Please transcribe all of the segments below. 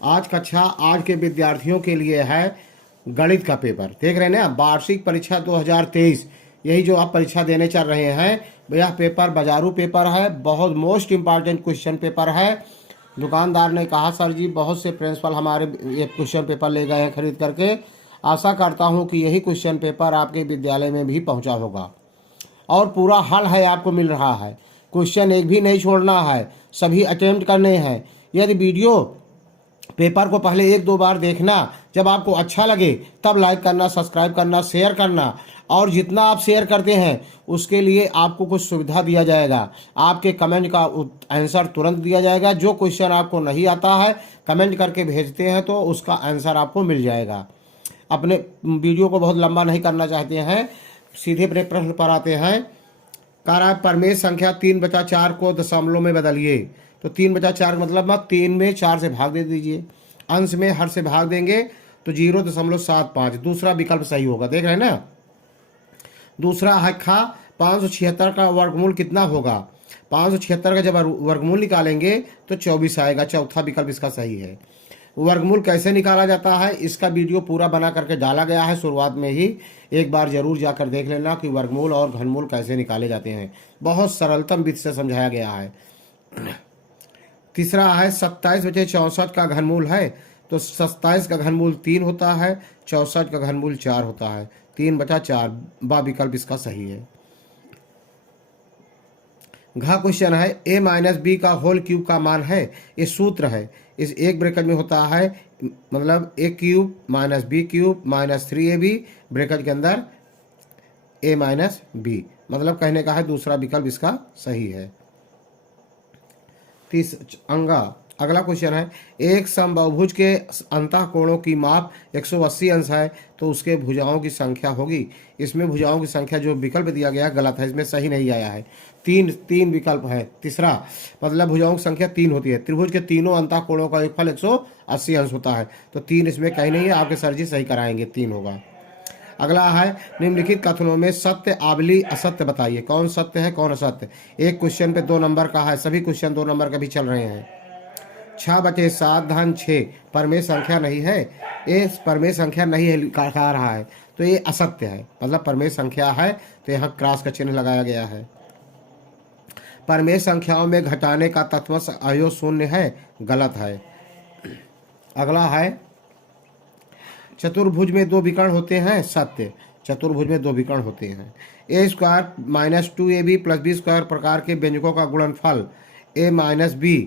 आज के विद्यार्थियों के लिए है गणित का पेपर। देख रहे हैं ना, वार्षिक परीक्षा 2023, यही जो आप परीक्षा देने चल रहे हैं, यह पेपर बाजारू पेपर है, बहुत मोस्ट इम्पॉर्टेंट क्वेश्चन पेपर है। दुकानदार ने कहा सर जी बहुत से प्रिंसिपल हमारे ये क्वेश्चन पेपर ले गए हैं खरीद करके। आशा करता हूँ कि यही क्वेश्चन पेपर आपके विद्यालय में भी पहुँचा होगा और पूरा हल है आपको मिल रहा है। क्वेश्चन एक भी नहीं छोड़ना है, सभी अटेम्प्ट करने हैं। यदि वीडियो पेपर को पहले 1-2 बार देखना, जब आपको अच्छा लगे तब लाइक करना, सब्सक्राइब करना, शेयर करना, और जितना आप शेयर करते हैं उसके लिए आपको कुछ सुविधा दिया जाएगा। आपके कमेंट का आंसर तुरंत दिया जाएगा। जो क्वेश्चन आपको नहीं आता है कमेंट करके भेजते हैं तो उसका आंसर आपको मिल जाएगा। अपने वीडियो को बहुत लंबा नहीं करना चाहते हैं, सीधे अपने प्रश्न पर आते हैं। कह परमेश संख्या 3/4 को दशमलव में बदलिए। तो 3/4 का मतलब 3 में 4 से भाग दे दीजिए, अंश में हर से भाग देंगे तो 0.75। दूसरा विकल्प सही होगा। देख रहे हैं ना। दूसरा है 576 का वर्गमूल कितना होगा। 576 का जब वर्गमूल निकालेंगे तो 24 आएगा। चौथा विकल्प इसका सही है। वर्गमूल कैसे निकाला जाता है इसका वीडियो पूरा बना करके डाला गया है शुरुआत में ही, एक बार जरूर जाकर देख लेना कि वर्गमूल और घनमूल कैसे निकाले जाते हैं। बहुत सरलतम विधि से समझाया गया है। तीसरा है 27/64 का घनमूल है। तो 27 का घनमूल 3 होता है, 64 का घनमूल 4 होता है। 3/4 बा विकल्प इसका सही है। घ क्वेश्चन है a-b का होल क्यूब का मान है। ये सूत्र है, इस एक ब्रैकेट में होता है, मतलब a cube minus b cube minus 3ab bracket के अंदर a-b, मतलब कहने का है दूसरा विकल्प इसका सही है। अगला क्वेश्चन है एक समबाहुभुज के अंतः कोणों की माप 180 अंश है तो उसके भुजाओं की संख्या होगी। इसमें भुजाओं की संख्या जो विकल्प दिया गया गलत है, इसमें सही नहीं आया है। तीन विकल्प है। तीसरा मतलब भुजाओं की संख्या 3 होती है। त्रिभुज के तीनों अंतः कोणों का योगफल 180 अंश होता है, तो 3 इसमें कहीं नहीं है। आपके सर जी सही कराएंगे, 3 होगा। अगला है निम्नलिखित कथनों में सत्य आबली असत्य बताइए। कौन सत्य है कौन असत्य। एक क्वेश्चन पे 2 नंबर का है, सभी क्वेश्चन 2 नंबर का भी चल रहे हैं। 6/7 परमेय संख्या नहीं है। ये परमेय संख्या नहीं है कहा रहा है, तो ये असत्य है, मतलब परमेय संख्या है तो यहाँ क्रॉस का चिन्ह लगाया गया है। परमेय संख्याओं में घटाने का तत्वश अवयव 0 है, गलत है। अगला है चतुर्भुज में 2 विकर्ण होते हैं, सत्य। चतुर्भुज में 2 विकर्ण होते हैं। a² - 2ab + b² प्रकार के व्यंजकों का गुणनफल a-b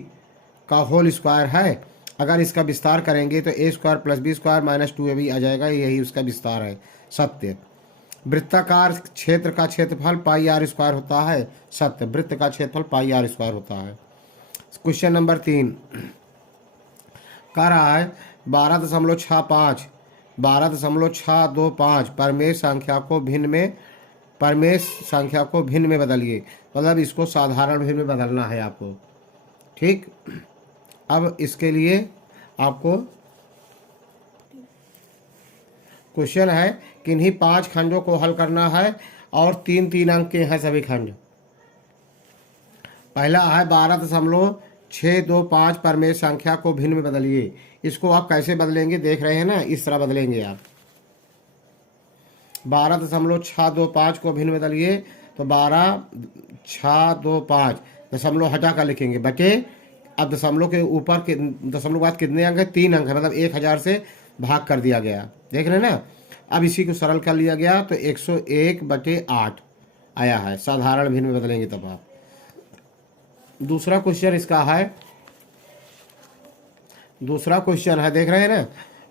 का होल स्क्वायर है। अगर इसका विस्तार करेंगे तो a² + b² - 2ab आ जाएगा, यही उसका विस्तार है, सत्य। वृत्ताकार क्षेत्र का क्षेत्रफल πr² होता है, सत्य। वृत्त का क्षेत्रफल πr² होता है। क्वेश्चन नंबर 3 कह रहा है 12.625 परमेय संख्या को भिन्न में बदलिए, मतलब इसको साधारण भिन्न में बदलना है आपको। ठीक, अब इसके लिए आपको क्वेश्चन है किन्हीं 5 खंडों को हल करना है और 3-3 अंक के हैं सभी खंड। पहला है 12.625 परमेय संख्या को भिन्न में बदलिए। इसको आप कैसे बदलेंगे देख रहे हैं ना, इस तरह बदलेंगे आप। 12.625 को भिन्न में बदलिए तो 12.625 दशमलव हटा कर लिखेंगे बटे, अब दशमलव के ऊपर के दशमलव बाद कितने अंक है, 3 अंक है, मतलब 1000 से भाग कर दिया गया। देख रहे हैं ना। अब इसी को सरल कर लिया गया तो 101/8 आया है। साधारण भिन्न में बदलेंगे तब आप। दूसरा क्वेश्चन है, देख रहे हैं ना।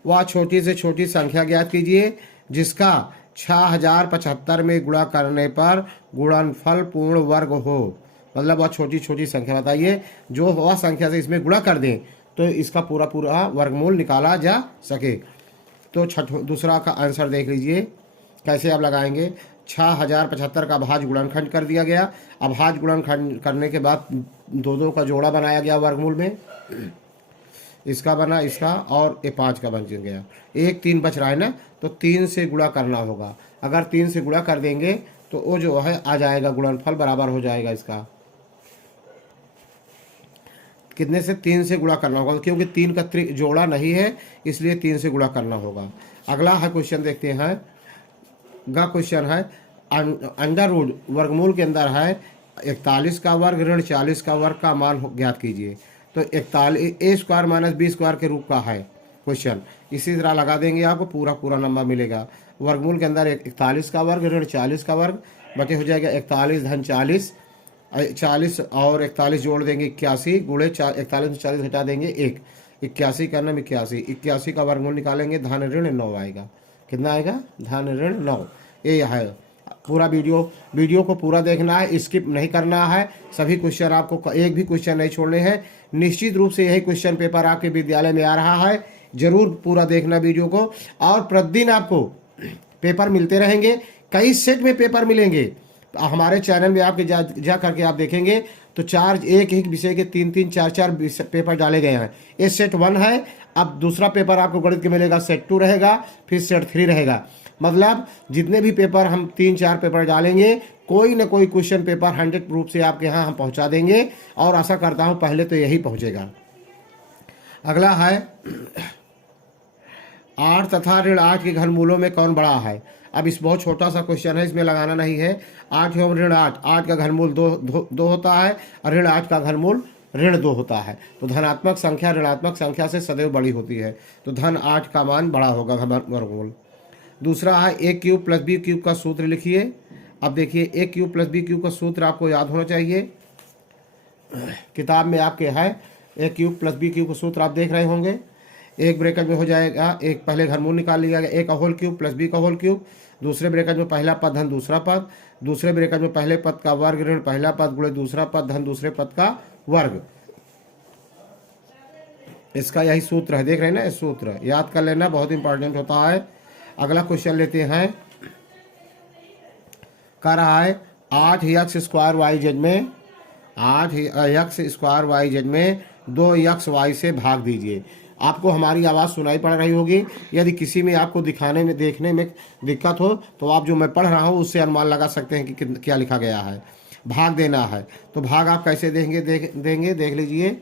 वह छोटी से छोटी संख्या ज्ञात कीजिए जिसका 6075 में गुणा करने पर गुणनफल पूर्ण वर्ग हो। मतलब वह छोटी छोटी संख्या बताइए जो वह संख्या से इसमें गुणा कर दें तो इसका पूरा वर्गमूल निकाला जा सके। तो दूसरा का आंसर देख लीजिए कैसे आप लगाएंगे। 6075 का भाज्य गुणनखंड कर दिया गया। अब भाज्य गुणनखंड करने के बाद 2 का जोड़ा बनाया गया वर्गमूल में, इसका बना, इसका, और ये 5 का बन गया। 3 बच रहा है ना, तो 3 से गुणा करना होगा। अगर 3 से गुणा कर देंगे तो वो जो है आ जाएगा, गुणनफल बराबर हो जाएगा इसका कितने से 3 से गुणा करना होगा, क्योंकि 3 का जोड़ा नहीं है इसलिए 3 से गुणा करना होगा। अगला है क्वेश्चन देखते हैं, क्वेश्चन है अंडर रूट वर्गमूल के अंदर है 41 का वर्ग ऋण 40 का वर्ग का मान ज्ञात कीजिए। तो 41 ए स्क्वायर माइनस बी स्क्वायर के रूप का है क्वेश्चन। इसी तरह लगा देंगे, आपको पूरा नंबर मिलेगा। वर्गमूल के अंदर 41 का वर्ग ऋण 40 का वर्ग बटे हो जाएगा 41 धन 40, 40 और 41 जोड़ देंगे 81 गुणे 41 में 40 घटा देंगे 1, 81 का नाम 81 का वर्गमूल निकालेंगे, धन ऋण 9 आएगा। कितना आएगा? धन ऋण 9। ये है पूरा वीडियो को पूरा देखना है, स्किप नहीं करना है। सभी क्वेश्चन आपको, एक भी क्वेश्चन नहीं छोड़ने हैं। निश्चित रूप से यही क्वेश्चन पेपर आपके विद्यालय में आ रहा है, जरूर पूरा देखना वीडियो को। और प्रतिदिन आपको पेपर मिलते रहेंगे, कई सेट में पेपर मिलेंगे। हमारे चैनल में आपके जा करके आप देखेंगे तो एक विषय के 3-3, 4-4 पेपर डाले गए हैं। ये सेट 1 है। अब दूसरा पेपर आपको गणित के मिलेगा, सेट 2 रहेगा, फिर सेट 3 रहेगा। मतलब जितने भी पेपर हम 3-4 पेपर डालेंगे, कोई न कोई क्वेश्चन पेपर 100% से आपके यहाँ हम पहुँचा देंगे, और आशा करता हूँ पहले तो यही पहुँचेगा। अगला है 8 तथा ऋण 8 के घनमूलों में कौन बड़ा है। अब इस बहुत छोटा सा क्वेश्चन है, इसमें लगाना नहीं है। 8 एवं ऋण 8 का घनमूल 2 होता है और ऋण 8 का घनमूल ऋण 2 होता है। तो धनात्मक संख्या ऋणात्मक संख्या से सदैव बड़ी होती है, तो धन 8 का मान बड़ा होगा वर्गमूल। दूसरा है a cube plus B cube का सूत्र लिखिए। अब देखिए a cube plus B cube का सूत्र आपको याद होना चाहिए, किताब में आपके है। a cube plus B cube का सूत्र आप देख रहे होंगे। एक ब्रैकेट में हो जाएगा, एक पहले घनमूल निकाल लिया गया, a का होल क्यूब प्लस b का होल क्यूब, दूसरे ब्रैकेट में पहला पद धन दूसरा पद, दूसरे ब्रैकेट में पहले पद का वर्ग ऋण पहला पद गुणे दूसरा पद धन दूसरे पद का वर्ग। इसका यही सूत्र है, देख रहे हैं ना। इस सूत्र याद कर लेना, बहुत इंपॉर्टेंट होता है। अगला क्वेश्चन लेते हैं, कह रहा है 8x स्क्वायर वाई जेड में 8x स्क्वायर वाई जेड में 2x y से भाग दीजिए। आपको हमारी आवाज़ सुनाई पड़ रही होगी। यदि किसी में आपको दिखाने में देखने में दिक्कत हो तो आप जो मैं पढ़ रहा हूँ उससे अनुमान लगा सकते हैं कि क्या लिखा गया है। भाग देना है, तो भाग आप कैसे देंगे देख लीजिए।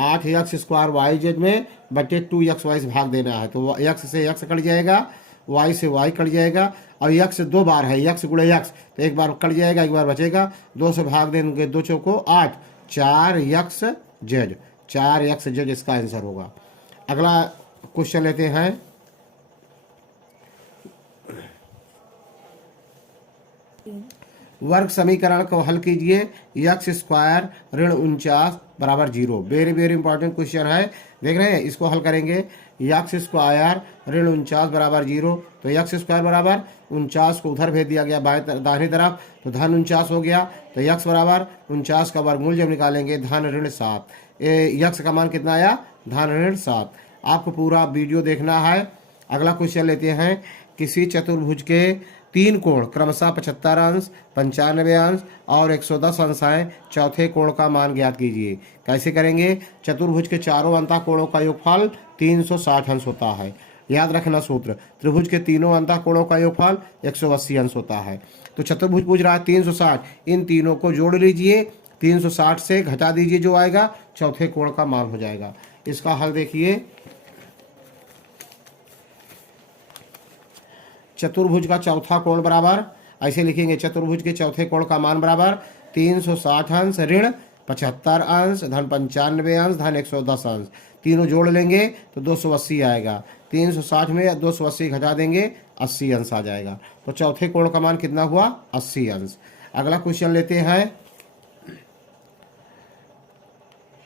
8x स्क्वायर वाई जेड में बटे 2xy से भाग देना है। तो x से x कट जाएगा, y से y कट जाएगा, और x 2 बार है, x गुणे x, तो एक बार कट जाएगा, एक बार बचेगा। 2 से भाग देंगे, 2 चौको 8, 4xz इसका आंसर होगा। अगला क्वेश्चन लेते हैं, वर्ग समीकरण को हल कीजिए। x स्क्वायर ऋण 49 बराबर 0। वेरी इंपॉर्टेंट क्वेश्चन है, देख रहे हैं। इसको हल करेंगे, x स्क्वायर ऋण 49 बराबर 0, तो x स्क्वायर बराबर 49 को उधर भेज दिया गया दाहिनी तरफ, तो धन 49 हो गया। तो x बराबर 49 का वर्गमूल जब निकालेंगे धन ऋण 7, x का मान कितना आया? धन ऋण 7। आपको पूरा वीडियो देखना है। अगला क्वेश्चन लेते हैं, किसी चतुर्भुज के 3 कोण क्रमशः 75 अंश, 95 अंश और 110 अंश हैं, चौथे कोण का मान ज्ञात कीजिए। कैसे करेंगे? चतुर्भुज के चारों अंतः कोणों का योगफल 360 अंश होता है। याद रखना सूत्र, त्रिभुज के तीनों अंतः कोणों का योगफल 180 अंश होता है। तो चतुर्भुज पूछ रहा है 360, इन तीनों को जोड़ लीजिए, 360 से घटा दीजिए, जो आएगा चौथे कोण का मान हो जाएगा। इसका हल देखिए, चतुर्भुज का चौथा कोण बराबर, ऐसे लिखेंगे, चतुर्भुज के चौथे कोण का मान बराबर 360 अंश ऋण 75 अंश धन 95 अंश धन 110 अंश। तीनों जोड़ लेंगे तो 280 आएगा। 360 में 280 घटा देंगे, 80 अंश आ जाएगा। तो चौथे कोण का मान कितना हुआ? 80 अंश। अगला क्वेश्चन लेते हैं,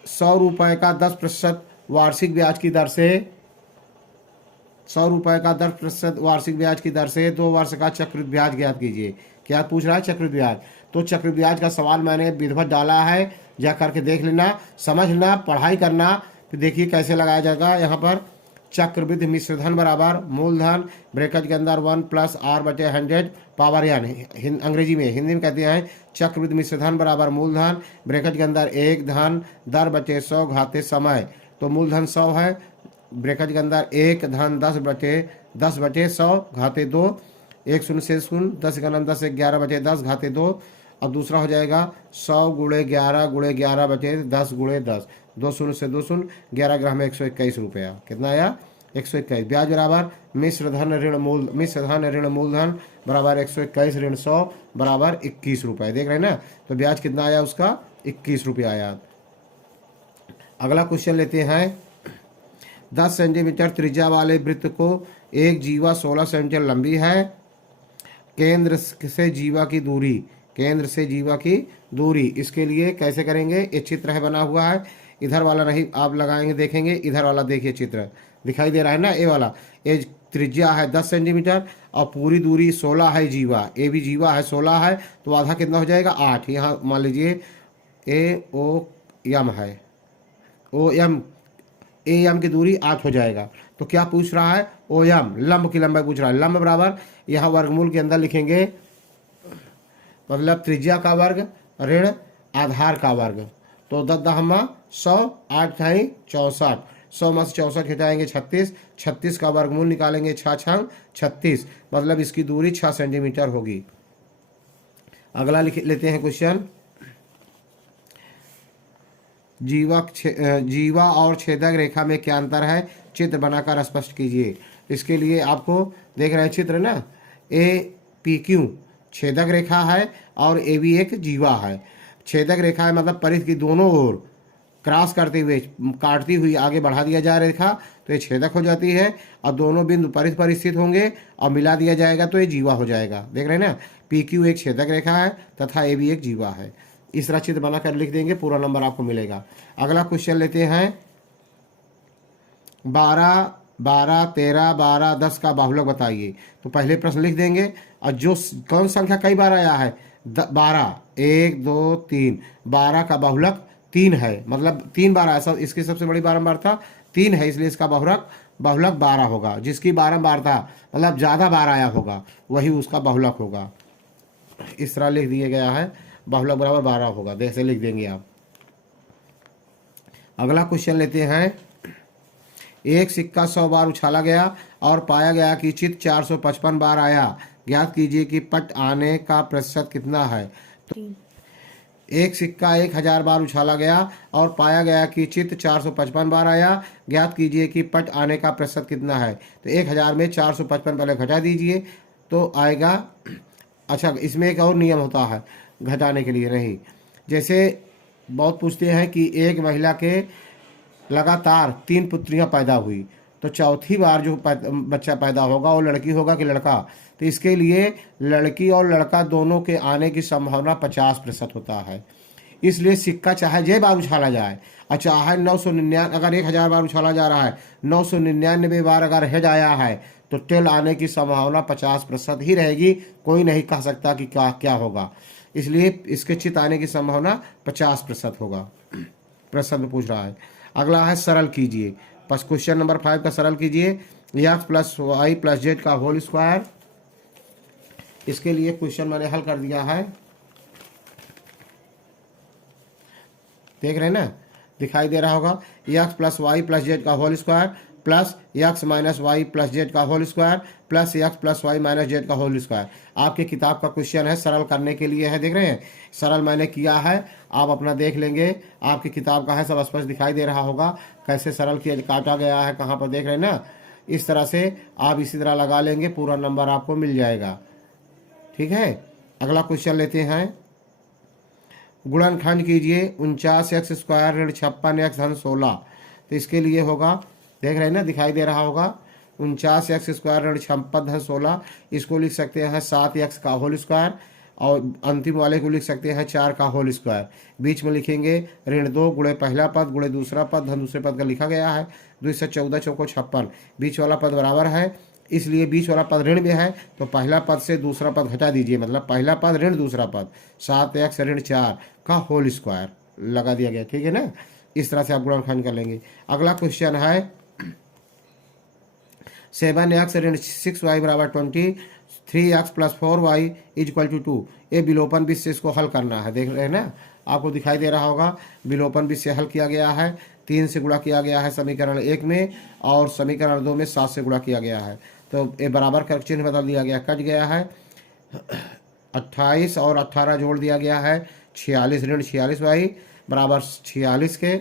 100 रुपये का 10% वार्षिक ब्याज की दर से 100 रुपये का 10% वार्षिक ब्याज की दर से 2 वर्ष का चक्रवृद्धि ब्याज ज्ञात कीजिए। क्या पूछ रहा है? चक्रवृद्धि ब्याज। तो चक्रवृद्धि ब्याज का सवाल मैंने विधिवत डाला है, जा करके देख लेना, समझना, पढ़ाई करना। फिर देखिए कैसे लगाया जाएगा। यहाँ पर चक्रवृद्धि मिश्रधन बराबर मूलधन ब्रैकेट के अंदर 1 + r/100 पावर n, अंग्रेजी में, हिंदी में कहते हैं चक्रवृद्धि मिश्रधन बराबर मूलधन ब्रैकेट के अंदर 1 धन दर बटे 100 घाते समय। तो मूलधन 100 है, ब्रैकेट के अंदर 1 धन 10/100 घाते 2, 1 शून्य से शून्य, 10 का नाम 10 11/10 घाते 2, और दूसरा हो जाएगा 100 × 11 × 11/10 × 10। 2 शून्य से 2 शून्य, 11 ग्राम में 121 रुपया। कितना आया? 121। ब्याज बराबर मिश्र धन ऋण मूलधन बराबर 121 ऋण 100 बराबर 21 रुपये। देख रहे हैं ना? तो ब्याज कितना आया उसका? 21 रुपया आया। अगला क्वेश्चन लेते हैं। 10 सेंटीमीटर त्रिज्या वाले वृत्त को एक जीवा 16 सेंटीमीटर लंबी है। केंद्र से जीवा की दूरी इसके लिए कैसे करेंगे? ये चित्र है बना हुआ है, इधर वाला नहीं आप लगाएंगे, देखेंगे इधर वाला। देखिए चित्र दिखाई दे रहा है ना, ये वाला। ये त्रिज्या है 10 सेंटीमीटर और पूरी दूरी 16 है जीवा। ए भी जीवा है, 16 है, तो आधा कितना हो जाएगा? 8। यहाँ मान लीजिए ए ओ एम है, ओ एम ए एम की दूरी 8 हो जाएगा। तो क्या पूछ रहा है? ओ एम लंब की लंबाई पूछ रहा है। लंब बराबर यहाँ वर्गमूल के अंदर लिखेंगे, मतलब त्रिज्या का वर्ग ऋण आधार का वर्ग। तो 10 दहमा 100, 8 है 64, 100 में से 64 घटाएंगे 36, 36 का वर्गमूल निकालेंगे 6 छंग 36, मतलब इसकी दूरी 6 सेंटीमीटर होगी। अगला लिख लेते हैं क्वेश्चन। जीवा और छेदक रेखा में क्या अंतर है? चित्र बनाकर स्पष्ट कीजिए। इसके लिए आपको देख रहे हैं चित्र ना, ए पी क्यू छेदक रेखा है और ए भी एक जीवा है। छेदक रेखा है मतलब परिध की दोनों ओर क्रॉस करते हुए काटती हुई आगे बढ़ा दिया जाए रेखा, तो ये छेदक हो जाती है। और दोनों बिंदु परिध पर स्थित होंगे और मिला दिया जाएगा तो ये जीवा हो जाएगा। देख रहे हैं ना? पी क्यू एक छेदक रेखा है तथा ए भी एक जीवा है। इस तरह चित्र बनाकर लिख देंगे, पूरा नंबर आपको मिलेगा। अगला क्वेश्चन लेते हैं। 12, 12, 13, 12, 10 का बाहुलक बताइए। तो पहले प्रश्न लिख देंगे और जो कौन संख्या कई बार आया है? 12, 1 2 3। 12 का बाहुलक 3 है, मतलब 3 बार आया। इसकी सबसे बड़ी बारंबारता 3 है, इसलिए इसका बाहुलक 12 होगा। जिसकी बारंबारता मतलब ज़्यादा बार आया होगा वही उसका बाहुलक होगा। इस तरह लिख दिया गया है, बाहुलक बराबर 12 होगा। जैसे लिख देंगे आप। अगला क्वेश्चन लेते हैं। एक सिक्का 100 बार उछाला गया और पाया गया कि चित 455 बार आया। ज्ञात कीजिए कि पट आने का प्रतिशत कितना है? तो एक सिक्का 1000 बार उछाला गया और पाया गया कि चित 455 बार आया। ज्ञात कीजिए कि पट आने का प्रतिशत कितना है? तो 1000 में 455 पहले घटा दीजिए तो आएगा। अच्छा, इसमें एक और नियम होता है घटाने के लिए। नहीं, जैसे बहुत पूछते हैं कि एक महिला के लगातार 3 पुत्रियां पैदा हुई, तो चौथी बार जो बच्चा पैदा होगा वो लड़की होगा कि लड़का? तो इसके लिए लड़की और लड़का दोनों के आने की संभावना 50% होता है। इसलिए सिक्का चाहे जे बार उछाला जाए और चाहे 999, अगर 1000 बार उछाला जा रहा है, 999 बार अगर हेड आया है तो टेल आने की संभावना 50% ही रहेगी। कोई नहीं कह सकता कि क्या होगा। इसलिए इसके चित आने की संभावना 50% होगा। प्रश्न में पूछ रहा है। अगला है सरल कीजिए। बस क्वेश्चन नंबर 5 का सरल कीजिए। x plus Y plus Z का होल स्क्वायर। इसके लिए क्वेश्चन मैंने हल कर दिया है, देख रहे हैं ना? दिखाई दे रहा होगा। x plus Y plus Z का whole square plus x minus y plus Z का whole square plus x plus y minus z का होल स्क्वायर। आपके किताब का क्वेश्चन है, सरल करने के लिए है। देख रहे हैं, सरल मैंने किया है, आप अपना देख लेंगे। आपकी किताब का है, सब स्पष्ट दिखाई दे रहा होगा कैसे सरल किया, काटा गया है कहाँ पर, देख रहे हैं ना? इस तरह से आप इसी तरह लगा लेंगे, पूरा नंबर आपको मिल जाएगा। ठीक है, अगला क्वेश्चन लेते हैं। गुणनखंड कीजिए 49x स्क्वायर ऋण 56x धन 16। तो इसके लिए होगा, देख रहे हैं ना, दिखाई दे रहा होगा। 49x स्क्वायर ऋण 56 धन 16, इसको लिख सकते हैं 7x का होल स्क्वायर और अंतिम वाले को लिख सकते हैं 4 का होल स्क्वायर। बीच में लिखेंगे ऋण 2 गुणे पहला पद गुणे दूसरा पद धन दूसरे पद का लिखा गया है। 2 से 14 चौको 56, बीच वाला पद बराबर है, इसलिए बीच वाला पद ऋण में है तो पहला पद से दूसरा पद घटा दीजिए, मतलब पहला पद ऋण दूसरा पद 7x ऋण 4 का होल स्क्वायर लगा दिया गया। ठीक है ना? इस तरह से आप गुणनखंड कर लेंगे। अगला क्वेश्चन है 7x ऋण 6y बराबर 20, 3x plus 4y is equal to 2। ये विलोपन विधि से इसको हल करना है। देख रहे हैं ना, आपको दिखाई दे रहा होगा। विलोपन विधि से हल किया गया है। 3 से गुणा किया गया है समीकरण 1 में और समीकरण 2 में 7 से गुणा किया गया है। तो ये बराबर का चिन्ह बदल दिया गया, कट गया है। 28 और 18 जोड़ दिया गया है। 46 ऋण 46y बराबर 46 के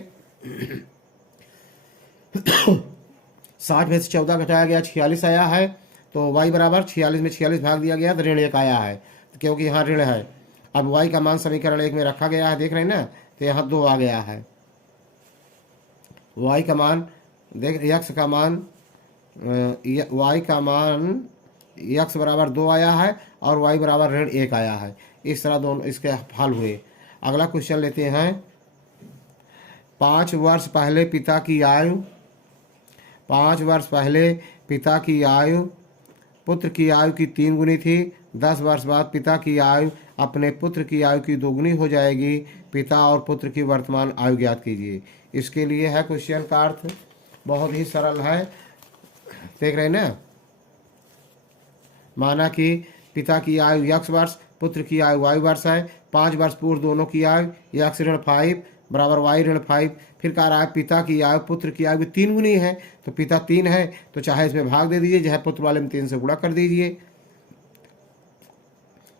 60 में से 14 घटाया गया 46 आया है, तो y बराबर 46 में 46 भाग दिया गया तो ऋण 1 आया है, क्योंकि यहाँ ऋण है। अब y का मान समीकरण 1 में रखा गया है, देख रहे हैं ना, तो यहाँ 2 आ गया है। y का मान देख, x का मान y का मान x बराबर 2 आया है और y बराबर ऋण 1 आया है। इस तरह दोनों इसके हल हुए। अगला क्वेश्चन लेते हैं। 5 वर्ष पहले पिता की आयु 5 वर्ष पहले पिता की आयु पुत्र की आयु की 3 गुनी थी। 10 वर्ष बाद पिता की आयु अपने पुत्र की आयु की 2 गुनी हो जाएगी। पिता और पुत्र की वर्तमान आयु ज्ञात कीजिए। इसके लिए है क्वेश्चन का अर्थ बहुत ही सरल है, देख रहे हैं ना। माना कि पिता की आयु x वर्ष, पुत्र की आयु y वर्ष है। 5 वर्ष पूर्व दोनों की आयु x ऋण 5 बराबर y ऋण 5। फिर कह रहा है पिता की आयु पुत्र की आयु 3 गुनी है, तो पिता 3 है तो चाहे इसमें भाग दे दीजिए, चाहे पुत्र वाले में 3 से गुणा कर दीजिए।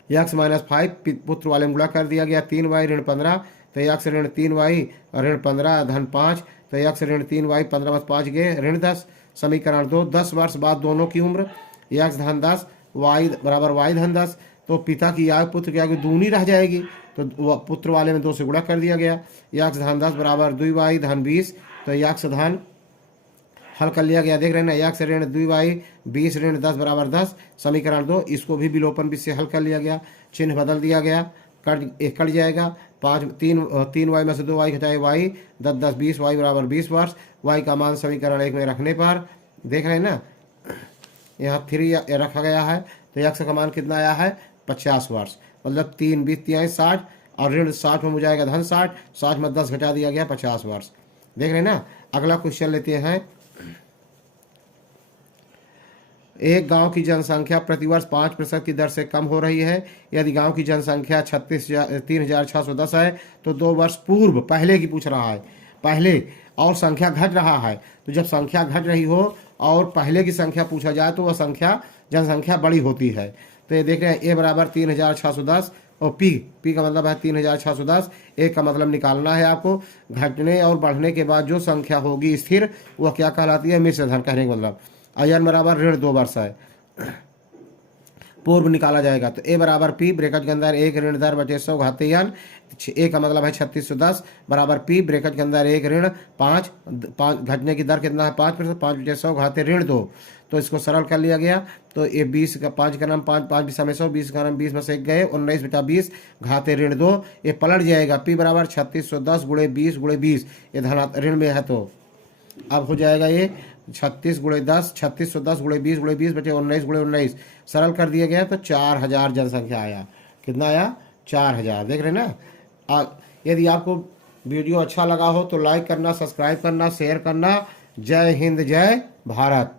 x माइनस 5 पुत्र वाले में गुणा कर दिया गया। 3y ऋण 15, तो x ऋण 3y ऋण 15 धन 5, तो x ऋण 3y 15 में 5 गए ऋण 10। समीकरण 2। 10 वर्ष बाद दोनों की उम्र x धन 10 y बराबर y धन 10, तो पिता की आयु पुत्र की आयु दूनी रह जाएगी, तो पुत्र वाले में 2 से गुणा कर दिया गया। x धन 10 बराबर 2y धन 20, तो x धन हल कर लिया गया, देख रहे हैं ना। x ऋण 2y 20 ऋण 10 बराबर 10। समीकरण 2। इसको भी विलोपन विधि से हल कर लिया गया, चिन्ह बदल दिया गया, कट जाएगा। 3y में से 2y घटाए y 10 10 20 y बराबर 20 वर्ष। y का मान समीकरण 1 में रखने पर देख रहे हैं ना, यहाँ 3 रखा गया है, तो x का मान कितना आया है 50 वर्ष। मतलब 3 20 3 60 और ऋण 60 में हो जाएगा धन 60, 60 में 10 घटा दिया गया 50 वर्ष। देख रहे हैं ना। अगला क्वेश्चन लेते हैं। एक गांव की जनसंख्या प्रतिवर्ष 5% की दर से कम हो रही है। यदि गांव की जनसंख्या 36,610 है तो 2 वर्ष पूर्व पहले की पूछ रहा है, पहले और संख्या घट रहा है। तो जब संख्या घट रही हो और पहले की संख्या पूछा जाए तो वह संख्या जनसंख्या बड़ी होती है। तो ये देख रहे हैं a बराबर 3610 और p का मतलब है 3610। a का मतलब निकालना है आपको। घटने और बढ़ने के बाद जो संख्या होगी स्थिर वह क्या कहलाती है मिश्र धन, कहने का मतलब। n बराबर ऋण 2 वर्ष है, पूर्व निकाला जाएगा। तो a बराबर p ब्रैकेट के अंदर 1 ऋण 10 बटे 100 घाते n। a का मतलब है 3610 बराबर p ब्रैकेट के अंदर 1 ऋण 5 घटने की दर कितना है 5%, 5 बटे 100 घाते ऋण 2। तो इसको सरल कर लिया गया। तो ये 20 का 5 का नाम 5 5 में 100, 20 का नाम 20 में से 1 गए 19 बटा 20 घाते ऋण 2। ये पलट जाएगा। p बराबर 3610 गुणे 20 गुणे 20, ये धन ऋण में है, तो अब हो जाएगा ये 36 गुणे 10 3610 गुणे 20 गुणे 20 बचे 19 गुणे 19। सरल कर दिया गया तो 4000 जनसंख्या आया। कितना आया 4000। देख रहे हैं ना। यदि आपको वीडियो अच्छा लगा हो तो लाइक करना, सब्सक्राइब करना, शेयर करना। जय हिंद जय भारत।